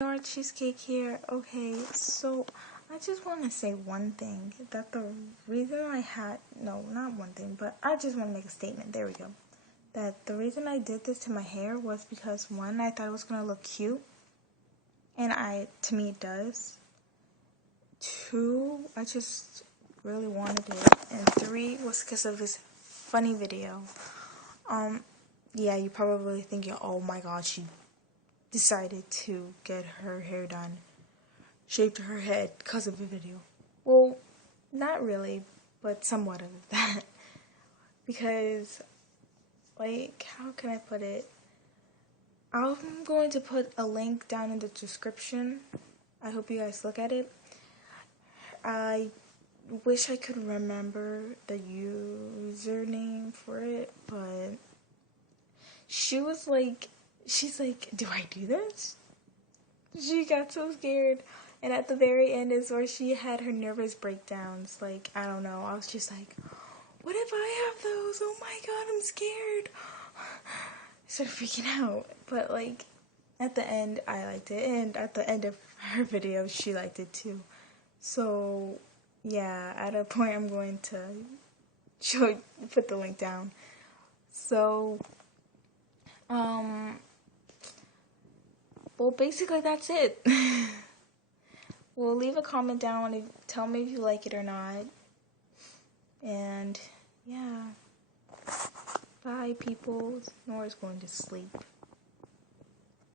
Nora Cheesecake here. Okay, so I just want to say one thing, that the reason not one thing, but I just want to make a statement. There we go. That the reason I did this to my hair was because one, I thought it was going to look cute, and to me it does. Two, I just really wanted it, and three was because of this funny video. Yeah, you're probably thinking, oh my god, she decided to get her hair done, shaved her head because of the video. Well, not really, but somewhat of that. Because, like, how can I put it? I'm going to put a link down in the description. I hope you guys look at it. I wish I could remember the username for it, but she's like, do I do this? She got so scared. And at the very end is where she had her nervous breakdowns. Like, I don't know. I was just like, what if I have those? Oh my god, I'm scared. I started freaking out. But, like, at the end, I liked it. And at the end of her video, she liked it too. So, yeah, at a point, I'm going to put the link down. So, well, basically, that's it. Well, leave a comment down and tell me if you like it or not. And, yeah. Bye, people. Nora's going to sleep.